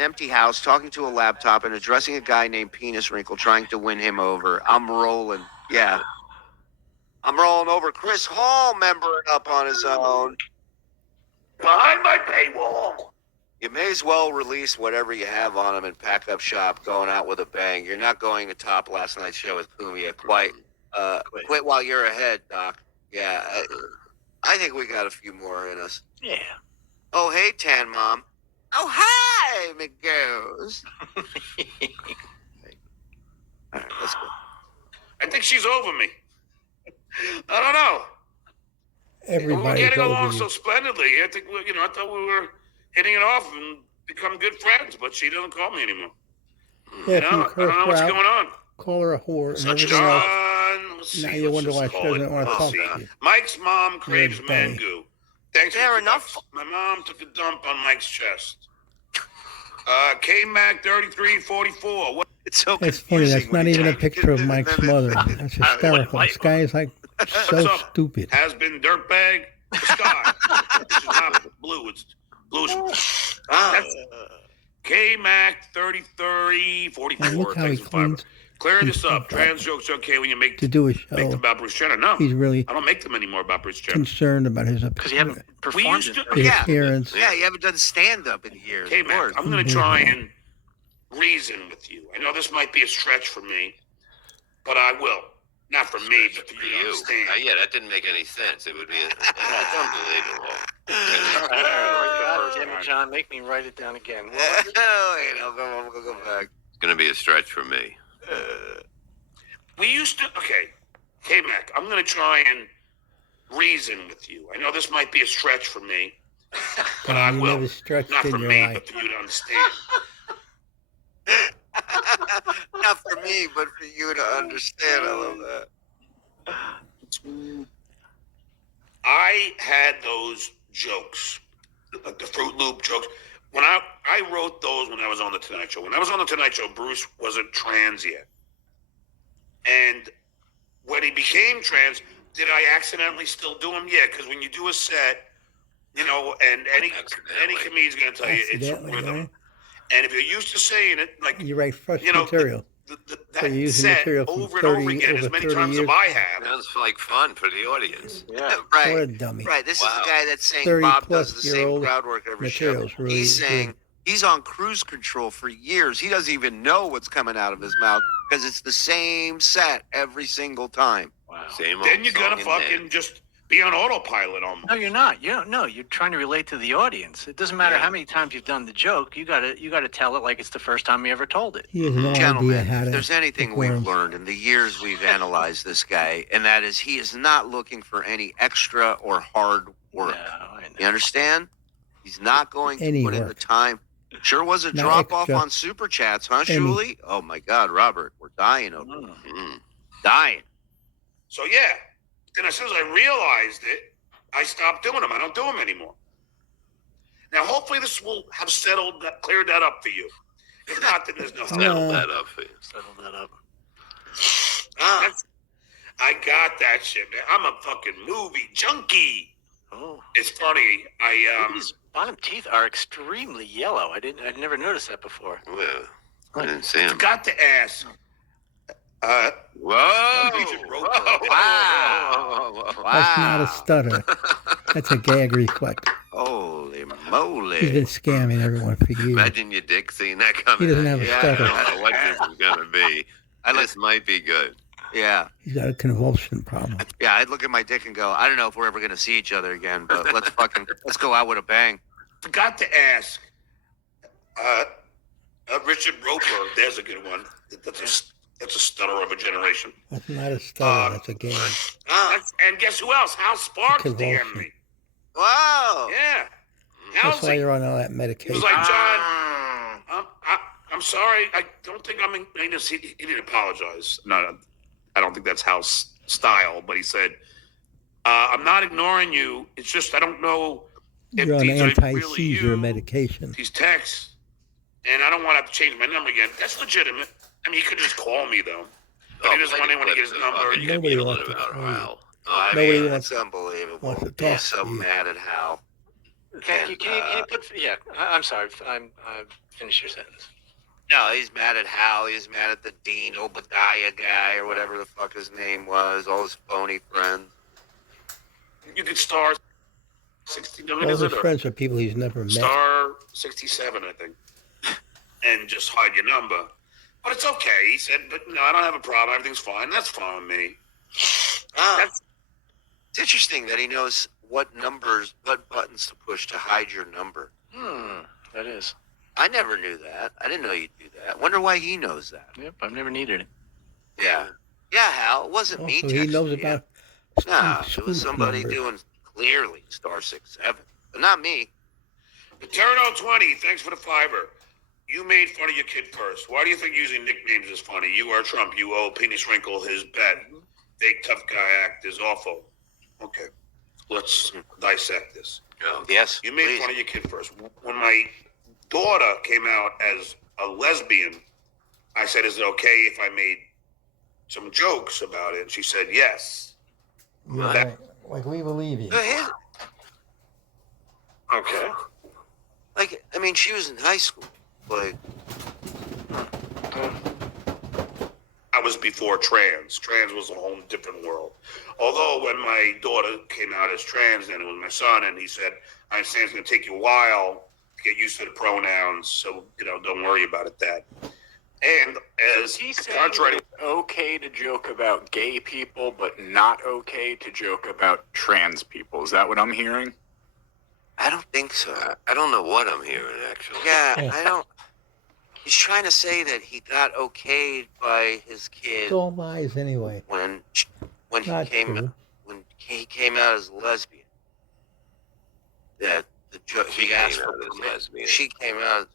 Empty house, talking to a laptop, and addressing a guy named Penis Wrinkle, trying to win him over. I'm rolling. Yeah. I'm rolling over Chris Hall, membering up on his own. Behind my paywall. You may as well release whatever you have on him and pack up shop, going out with a bang. You're not going to top last night's show with Pumia quite. Quit while you're ahead, Doc. Yeah. I think we got a few more in us. Yeah. Oh, hey, Tan Mom. Oh, hi, McGoes. All right, let's go. I think she's over me. I don't know. Everybody's we were getting over along you. so splendidly. I think I thought we were hitting it off and become good friends, but she doesn't call me anymore. Yeah, if you I don't know what's going on. call her a whore and Such everything else. John. Now you wonder why she doesn't want to talk to you. Mike's mom craves Buddy. mango. Thanks. Fair enough. My mom took a dump on Mike's chest. K-Mac 3344. What? It's so It's confusing. funny. That's when not you even a type- picture of Mike's mother. That's hysterical. This guy is like so What's up? stupid. Has been dirtbag. The sky. It's not blue. It's bluish. That's K-Mac 3344. And look how he Thanks for five. cleans Clear his this up. stuff Trans jokes okay when you make to do a make them show. about Bruce Jenner. No, He's really I don't make them anymore about Bruce Jenner. concerned about his Because you haven't We performed used to. it. his Yeah. appearance. Yeah, you haven't done stand-up in years. Hey, of Mac, course. I'm going to try and reason with you. I know this might be a stretch for me, but I will. Not for me, but for you to understand. Yeah, that didn't make any sense. It would be that's unbelievable. God damn it, John, make me write it down again. Go back. It's going to be a stretch for me. We used to. Okay, hey, Mac, I'm going to try and reason with you. I know this might be a stretch for me, but I You will. never stretched Not in for your me, life. but for you to understand. Not for me, but for you to understand. I love that. I had those jokes, like the Fruit Loop jokes. When I wrote those when I was on the Tonight Show. When I was on the Tonight Show, Bruce wasn't trans yet. And when he became trans, did I accidentally still do them? Yeah, because when you do a set, and any comedian's going to tell you it's a Accidentally, rhythm. right? And if you're used to saying it, like, You write fresh you know, material. that you're using set material from over and 30 over again, as over many 30 times as years. I have. Sounds like fun for the audience. Yeah. What a Right. dummy. Right. This Wow. is the guy that's saying 30 Bob does the plus year same old crowd work every show. materials really He's saying good. he's on cruise control for years. He doesn't even know what's coming out of his mouth because it's the same set every single time. Wow. Same old Then you're going to song and fucking just be on autopilot almost. No, you're not. You don't. No, you're trying to relate to the audience. It doesn't matter how many times you've done the joke. You gotta tell it like it's the first time you ever told it. He has no idea Gentlemen, how if to there's anything perform. we've learned in the years we've analyzed this guy, and that is he is not looking for any extra or hard work. I know. You understand? He's not going to Any put in the work. time. Sure was a Not drop off extra. on Super Chats, huh, Any. Shuli? Oh my God, Robert, we're dying over it. Mm. Dying. So yeah, then as soon as I realized it, I stopped doing them. I don't do them anymore. Now, hopefully, this will have cleared that up for you. If not, then there's nothing. settle that up for you. Settle that up. I got that shit, man. I'm a fucking movie junkie. Oh, It's funny. these bottom teeth are extremely yellow. I'd never noticed that before. Well, I didn't see him. forgot to ask. Whoa! Regent Roper. Wow. That's not a stutter. That's a gag reflex. Holy He's moly. been scamming everyone for years. Imagine your dick seeing that coming. He doesn't at have a you. stutter. I don't know what this is going to be. I like- This might be good. Yeah. He's got a convulsion problem. Yeah, I'd look at my dick and go, I don't know if we're ever going to see each other again, but let's go out with a bang. Forgot to ask. Richard Roper. There's a good one. That's a stutter of a generation. That's not a stutter. That's a gag. And guess who else? Hal Sparks DM'd Convulsion. me. Wow. Yeah. That's why Halsey. you're on all that He medication. was like, John, Ah. I'm sorry. I don't think I'm in. He didn't apologize. No, I don't think that's Hal's style. But he said, I'm not ignoring you. It's just I don't know if You're on these are really anti-seizure you, medication. these texts. And I don't want to have to change my number again. That's legitimate. I mean, he could just call me, though. But he doesn't want anyone to get his number. You Nobody get wants to about call you. Hal. I Nobody mean, wants- that's unbelievable. wants to talk He's so to you. mad at Hal. Can you put? Yeah, I'm sorry. Finish your sentence. No, he's mad at Hal. He's mad at the Dean Obadiah guy or whatever the fuck his name was. All his phony friends. You could star 60. All his friends are people he's never met. Star 67, I think, and just hide your number. But it's okay. He said, but no, I don't have a problem. Everything's fine. That's fine with me. It's interesting that he knows what buttons to push to hide your number. That is. I never knew that. I didn't know you'd do that. Wonder why he knows that. Yep, I've never needed it. Yeah. Yeah, Hal. It wasn't me. So he knows texting you. about. Nah, it was spoof somebody numbers. doing clearly star 67, but not me. Paterno 20, thanks for the fiber. You made fun of your kid first. Why do you think using nicknames is funny? You are Trump. You owe Penis Wrinkle his bet. Fake tough guy act is awful. Okay, let's dissect this. Yes. You made please. fun of your kid first. When my daughter came out as a lesbian, I said, is it okay if I made some jokes about it? And she said, yes. You're right. Like we believe you. Go ahead. Okay. Like, I mean, she was in high school. Like, I was before trans. Trans was a whole different world. Although when my daughter came out as trans, and it was my son, and he said, I understand it's going to take you a while to get used to the pronouns, so, don't worry about it, Dad. And as He said contrary it's okay to joke about gay people, but not okay to joke about trans people. Is that what I'm hearing? I don't think so. I don't know what I'm hearing, actually. Yeah, I don't. He's trying to say that he got okayed by his kid It's all lies anyway. when Not he came true. when he came out as a lesbian. That he asked for out as permission. lesbian. She came out.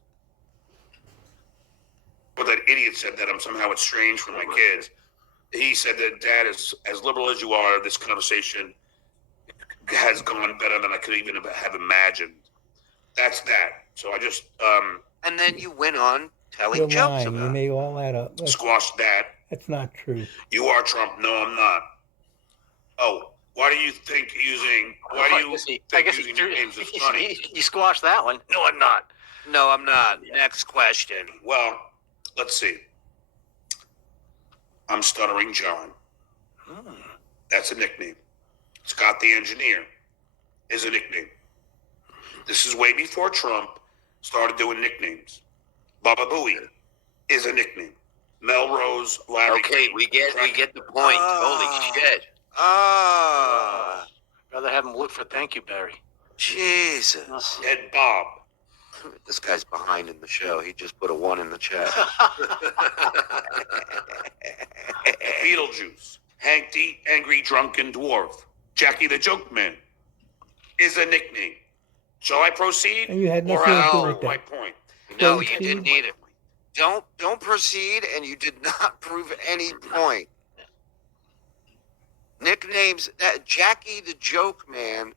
what that idiot said that I'm somehow estranged from my kids, he said that, Dad, is as liberal as you are, this conversation has gone better than I could even have imagined. That's that. So I just And then you went on telling You're jokes lying. You about it. made all that up. squashed that. That's not true. You are Trump. No, I'm not. Oh, why do you think using nicknames is funny? You squashed that one. No, I'm not. No, I'm not. Next question. Well, let's see. I'm Stuttering John. That's a nickname. Scott the Engineer is a nickname. This is way before Trump started doing nicknames. Baba Booey is a nickname. Melrose, Larry. Okay, we get the point. Holy shit. Ah, Rather have him look for thank you, Barry. Jesus. Ed Bob. This guy's behind in the show. He just put a 1 in the chat. Beetlejuice. Hank the Angry Drunken Dwarf. Jackie the Joke Man is a nickname. Shall I proceed? And you had Or nothing to do how with my that. point? No, Proceed. you didn't need it. Don't proceed, and you did not prove any point. Nicknames. Jackie the Joke Man.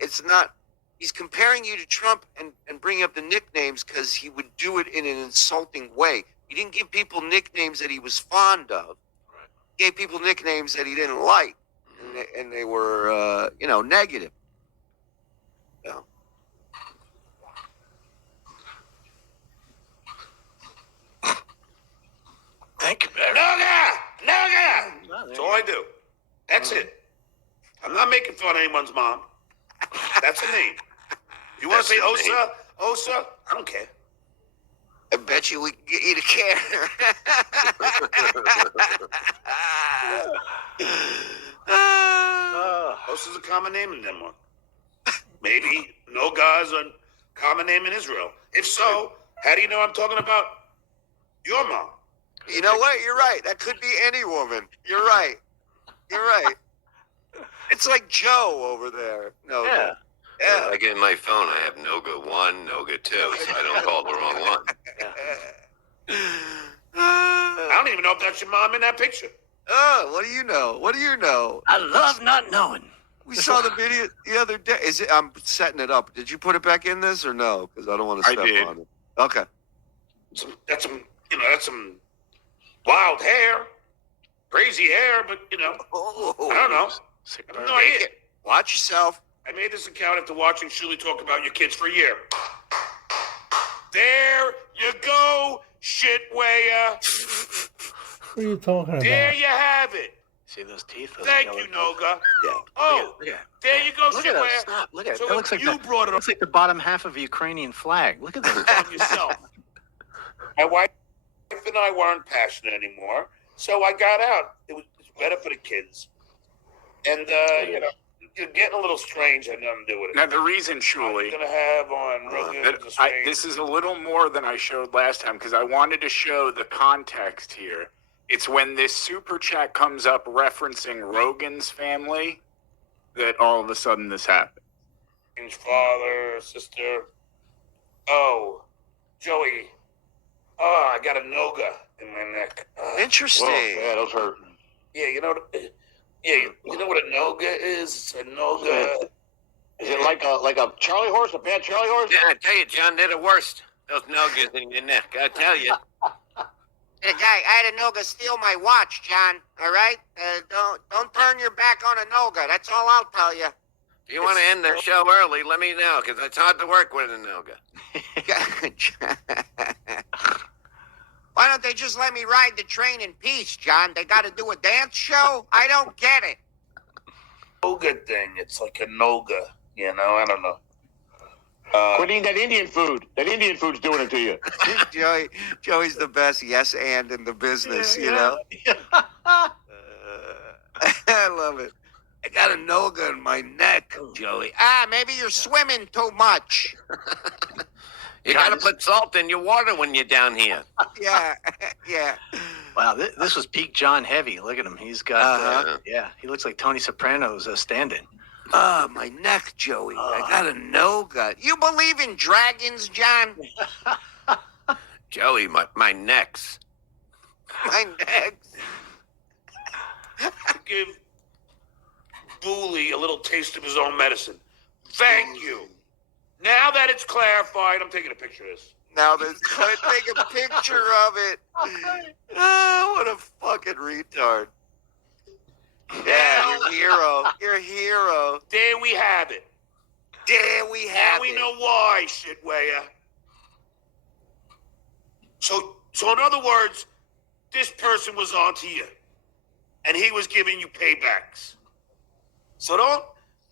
It's not. He's comparing you to Trump and bringing up the nicknames because he would do it in an insulting way. He didn't give people nicknames that he was fond of. He gave people nicknames that he didn't like, and they were, negative. So. Thank you, Barry. Naga! That's all I do. That's it. I'm not making fun of anyone's mom. That's a name. You want to say That's a name. Osa? I don't care. I bet you we can get you to care. Osa's a common name in Denmark. Maybe Noga is a common name in Israel. If so, how do you know I'm talking about your mom? You know what? You're right. That could be any woman. You're right. You're right. It's like Joe over there. No. Yeah. Yeah. Like in my phone, I have Noga 1, Noga 2, so I don't call the wrong one. I don't even know if that's your mom in that picture. Oh, what do you know? What do you know? I love not knowing. We saw the video the other day. Is it? I'm setting it up. Did you put it back in this or no? Because I don't want to I step did. on it. Okay. That's some wild hair, crazy hair, but I don't know. Sick I have bird. no idea. Watch yourself. I made this account after watching Shirley talk about your kids for a year. There you go, shitwaya. What are you talking There about? you have it. See those teeth? Those Thank yellow you, teeth? Noga. Yeah. Oh, Look at there you go, Look at those. shitwaya. Stop. Look at it. So That looks like you brought it looks like the bottom half of a Ukrainian flag. Look at this. on yourself. My wife and I weren't passionate anymore, so I got out. It was better for the kids. And, you know, you're getting a little strange. Had nothing to do with it. Now, the reason, I'm Shuli, going to have on Rogan. this is a little more than I showed last time because I wanted to show the context here. It's when this super chat comes up referencing Rogan's family that all of a sudden this happened. Father, sister. Oh, Joey. Oh, I got a noga in my neck. Interesting. Yeah, those hurt. Yeah, you know. You know what a noga is? It's a noga. Is it like a Charlie horse, a bad Charlie horse? Yeah, I tell you, John, they're the worst. Those nogas in your neck, I tell you. Hey, guy, I had a Noga steal my watch, John. All right? Don't turn your back on a Noga. That's all I'll tell you. If you want to end the show early, let me know, because it's hard to work with a noga. Why don't they just let me ride the train in peace, John? They got to do a dance show? I don't get it. Noga thing. It's like a noga. You know, I don't know. Quit eating that Indian food. That Indian food's doing it to you. Joey's the best yes and in the business, you know? I love it. I got a Noga in my neck, Joey. Maybe you're swimming too much. You got to put salt in your water when you're down here. Yeah. Wow, this was peak John Heavy. Look at him. He's got, he looks like Tony Soprano's stand-in. My neck, Joey. I got a Noga. You believe in dragons, John? Joey, my necks. My neck. Give Booley a little taste of his own medicine. Thank you. Now that it's clarified, I'm taking a picture of this. Now take a picture of it. What a fucking retard. Yeah, you're a hero. You're a hero. There we have it. There we have Now we it. know why, shitwaya. So in other words, this person was onto you, and he was giving you paybacks. So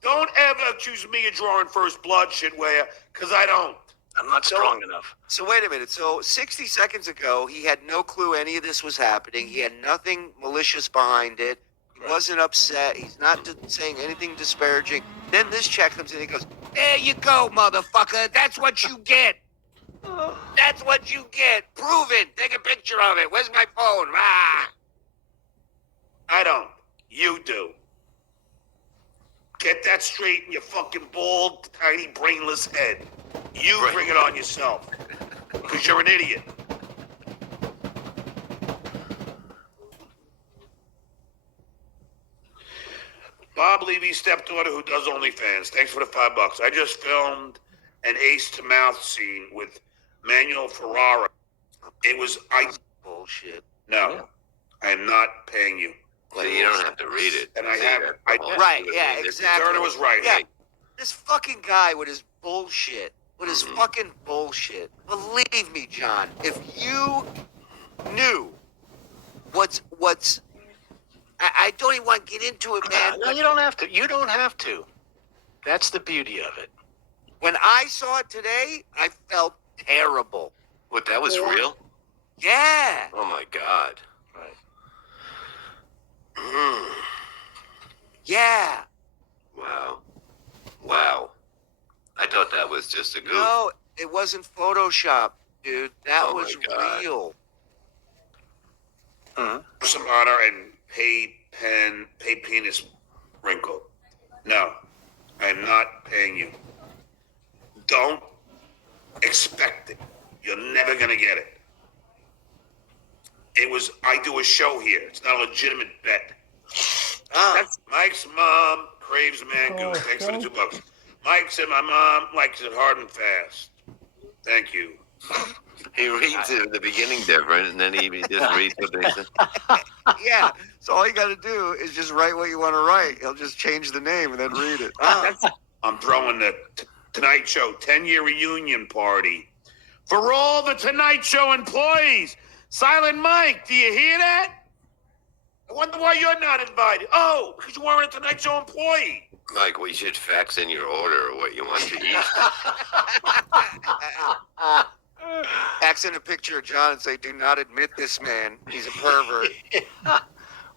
don't ever accuse me of drawing first blood, shitwaya, because I don't. I'm not strong enough. So wait a minute. So 60 seconds ago, he had no clue any of this was happening. He had nothing malicious behind it. He wasn't upset. He's not saying anything disparaging. Then this check comes in and he goes, there you go, motherfucker. That's what you get. That's what you get. Prove it. Take a picture of it. Where's my phone? Ah. I don't. You do. Get that straight in your fucking bald, tiny, brainless head. You bring it on yourself. Because you're an idiot. Bob Levy's stepdaughter who does OnlyFans. Thanks for the $5. I just filmed an ace to mouth scene with Manuel Ferrara. It was Bullshit. No, I am not paying you. Well, you don't have to read it. And I haven't. Right, yeah, exactly. Turner was right. Yeah, this fucking guy with his bullshit. With his fucking bullshit. Believe me, John, if you knew what's I don't even want to get into it, man. No, you don't have to. You don't have to. That's the beauty of it. When I saw it today, I felt terrible. What, that was real? Yeah. Oh, my God. Right. Yeah. Wow. I thought that was just a goof. No, it wasn't Photoshop, dude. That Oh, was my God. real. Some honor and pay penis wrinkle. No, I am not paying you. Don't expect it. You're never gonna get it. I do a show here. It's not a legitimate bet. That's Mike's mom craves mangoon. Thanks for the $2. Mike said my mom likes it hard and fast. Thank you. He reads it at the beginning different, and then he just reads what they say. Yeah. So all you got to do is just write what you want to write. He'll just change the name and then read it. I'm throwing the Tonight Show 10-year reunion party for all the Tonight Show employees. Silent Mike, do you hear that? I wonder why you're not invited. Oh, because you weren't a Tonight Show employee. Mike, we should fax in your order of what you want to eat. Accent a picture of John and say, "Do not admit this man. He's a pervert."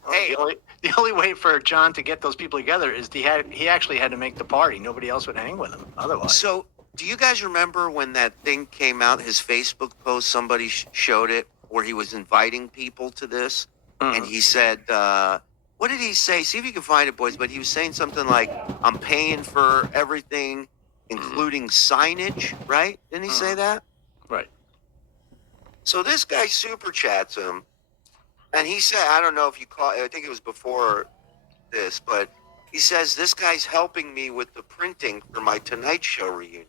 Hey. The only way for John to get those people together is he actually had to make the party. Nobody else would hang with him otherwise. So, do you guys remember when that thing came out, his Facebook post, somebody showed it, where he was inviting people to this? And he said, what did he say? See if you can find it, boys. But he was saying something like, I'm paying for everything, including signage, right? Didn't he say that? Right. So this guy super chats him, and he said, I don't know if you call, I think it was before this, but he says, this guy's helping me with the printing for my Tonight Show reunion.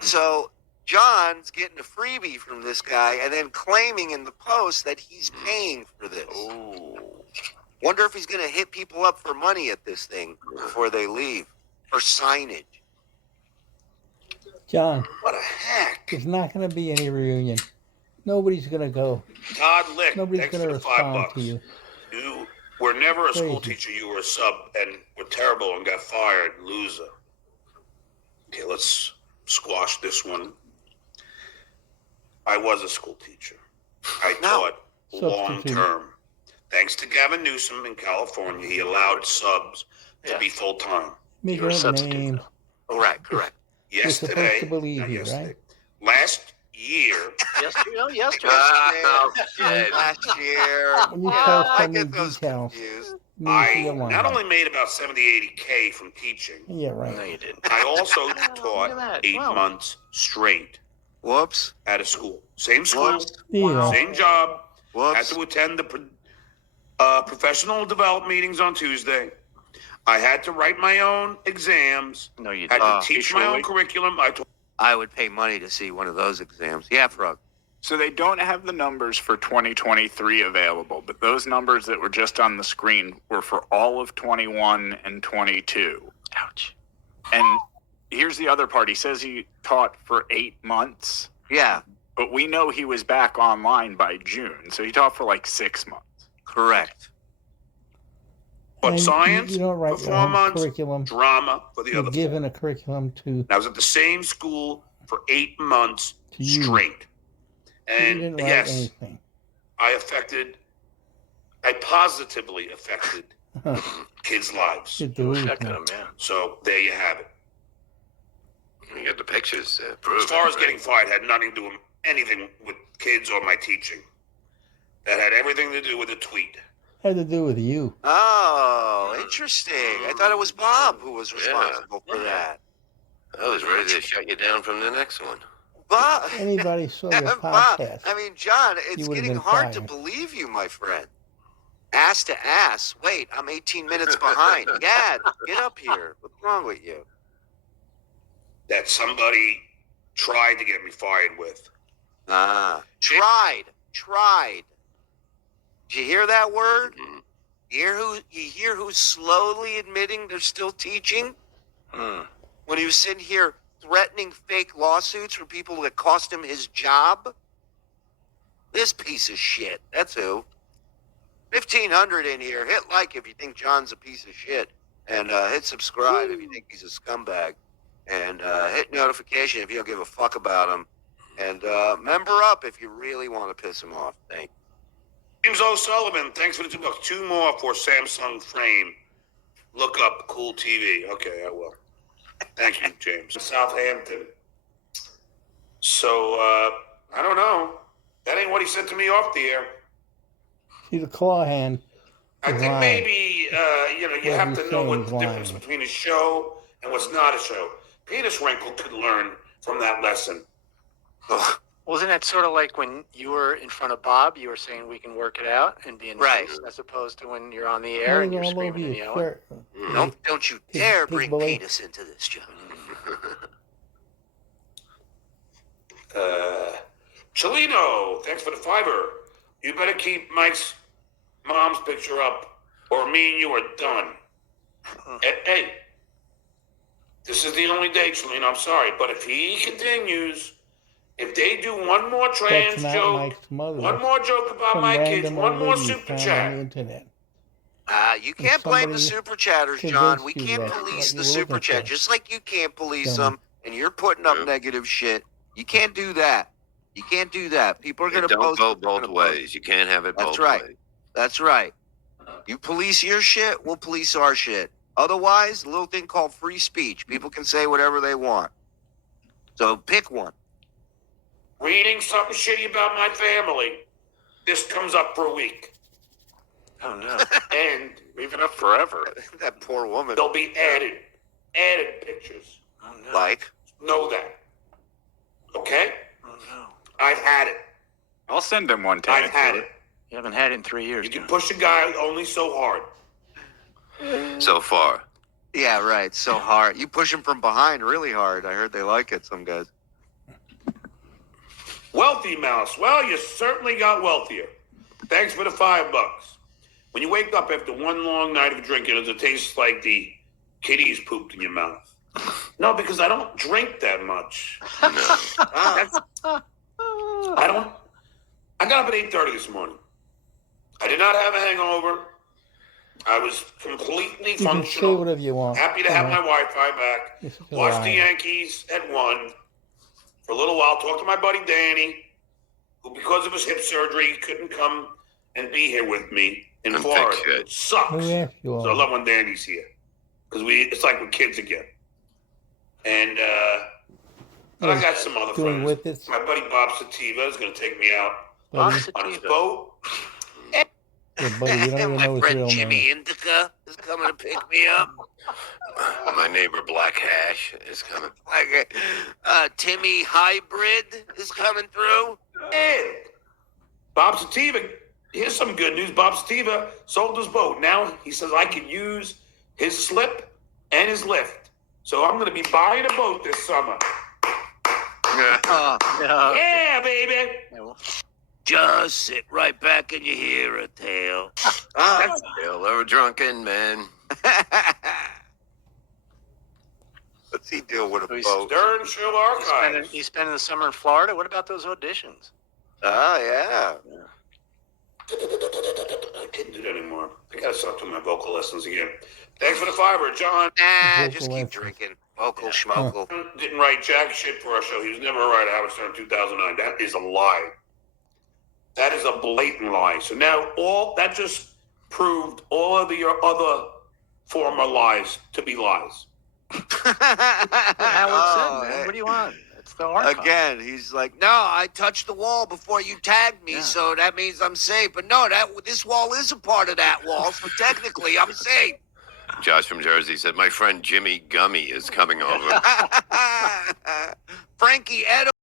So John's getting a freebie from this guy and then claiming in the post that he's paying for this. Ooh. Wonder if he's going to hit people up for money at this thing before they leave, for signage. John, What a hack. there's not going to be any reunion. Nobody's going to go. Todd Lick, Nobody's thanks going for to the $5. respond to you. You were never a school Crazy. teacher. You were a sub and were terrible and got fired. Loser. Okay, let's squash this one. I was a school teacher. I taught long Substitute. term. Thanks to Gavin Newsom in California, he allowed subs to be full time. Make You're a your substitute name. now. Correct. Yesterday, supposed to believe not you, yesterday, right? last year, Yes, yes, John. Oh, shit. Last year. When you Yeah, tell I so many get those details, confused. means I you don't want not that. only made about 70, 80K from teaching, Yeah, No, right. you didn't. I also Look taught at that. 8 Wow. months straight Whoops. at a school. Same school, Whoops. Yeah. same job. Had Whoops. to attend the professional development meetings on Tuesday. I had to write my own exams. No, you Had didn't. to teach my own curriculum. I would pay money to see one of those exams. Yeah, Frog. So they don't have the numbers for 2023 available, but those numbers that were just on the screen were for all of 21 and 22. Ouch. And here's the other part. He says he taught for 8 months, Yeah, but we know he was back online by June. So he taught for like 6 months. correct. But And science you don't write for your 4 own months, curriculum. drama for the You're other 4. given a curriculum to I was at the same school for 8 months you. straight. You And didn't write yes, anything. I positively affected kids' lives. You do. Affected him, yeah. So there you have it. You got the pictures proof. As far as getting fired, had nothing to do with anything with kids or my teaching. That had everything to do with a tweet. Had to do with you. Oh, interesting. I thought it was Bob who was responsible for that. I was ready to shut you down from the next one. Bob. Anybody saw your Bob, podcast? I mean, John, it's You would've getting been hard to fired. believe you, my friend. Ass to ass. Wait, I'm 18 minutes behind. Gad, get up here. What's wrong with you? That somebody tried to get me fired with. Tried. Did you hear that word? Mhm. You hear who's slowly admitting they're still teaching? When he was sitting here threatening fake lawsuits for people that cost him his job? This piece of shit. That's who. 1,500 in here. Hit like if you think John's a piece of shit. And hit subscribe if you think he's a scumbag. And hit notification if you don't give a fuck about him. And member up if you really want to piss him off. Thank you. James O'Sullivan, thanks for the $2. 2 more for Samsung Frame. Look up Cool TV. Okay, I will. Thank you, James. Southampton. So, I don't know. That ain't what he said to me off the air. See the claw hand. I is think lying. maybe, you What have he's to know saying what is the difference lying. between a show and what's not a show. Penis Wrinkle could learn from that lesson. Ugh. Wasn't that sort of like when you were in front of Bob, you were saying we can work it out and being Right. nice, as opposed to when you're on the air and you're all over screaming and your yelling? shirt. Don't you Pig- dare pig bring boy. penis into this, John. Chelino, thanks for the $5. You better keep Mike's mom's picture up, or me and you are done. Hey, This is the only day, Shalene. I'm sorry, but if he continues, if they do one more trans That's not joke, Mike's mother. one That's more joke about some my kids, random one old more lady you super found on the chat. internet. You can't blame the somebody super chatters, John. We convinced you can't that's police what the you were super looking chat, for. just like you can't police Dummy. them. And you're putting up Yeah. negative shit. You can't do that. You can't do that. People are going It to don't post. go what they're both gonna post. ways. You can't have it That's both right. ways. That's right. You police your shit, we'll police our shit. Otherwise, a little thing called free speech. People can say whatever they want. So pick one. Reading something shitty about my family. This comes up for a week. Oh no. And Leave it up forever. That poor woman. they'll be added pictures. Oh no. Like, Know that. Okay? Oh no. I've had it. I'll send him one I've time. had it. You haven't had it in 3 years. You can John. push a guy only so hard. So far. yeah, right. So hard. You push them from behind really hard. I heard they like it, some guys. Wealthy Mouse. Well, you certainly got wealthier. Thanks for the $5. When you wake up after one long night of drinking, does it taste like the kitties pooped in your mouth? No, because I don't drink that much. No. That's- I don't. I got up at 8:30 this morning. I did not have a hangover. I was completely You can say functional. whatever you want. Happy to have my Wi-Fi back. This is a Watched the lie. Yankees at 1 for a little while. Talked to my buddy Danny, who because of his hip surgery couldn't come and be here with me in And fix Florida. it. It sucks. Let me ask you all. So I love when Danny's here because it's like we're kids again. And but I got some other doing friends. with it, My buddy Bob Sativa is going to take me out buddy. on his boat. Yeah, buddy, we don't even My know his friend real Jimmy name. Indica is coming to pick me up. My neighbor Black Hash is coming. Like Timmy Hybrid is coming through. And Bob Sativa, here's some good news. Bob Sativa sold his boat. Now he says I can use his slip and his lift. So I'm going to be buying a boat this summer. Uh, No. Yeah, baby. Yeah, well, just sit right back and you hear a tale. Still a drunken man. What's he doing with a He's boat? Stern Show Archives. he's spending the summer in Florida. What about those auditions? Oh, yeah. I can't do that anymore. I got to start doing my vocal lessons again. Thanks for the $5, John. Nah, Vocal just keep lessons. drinking. Vocal schmokel. Didn't write jack shit for our show. He was never a writer. Howard Stern 2009. That is a lie. That is a blatant lie. So now that just proved all of your other former lies to be lies. Howard Oh, said, man. hey. What do you want? It's the archive. Again, he's like, no, I touched the wall before you tagged me, Yeah. so that means I'm safe. But no, this wall is a part of that wall, so technically I'm safe. Josh from Jersey said, my friend Jimmy Gummy is coming over. Frankie Edo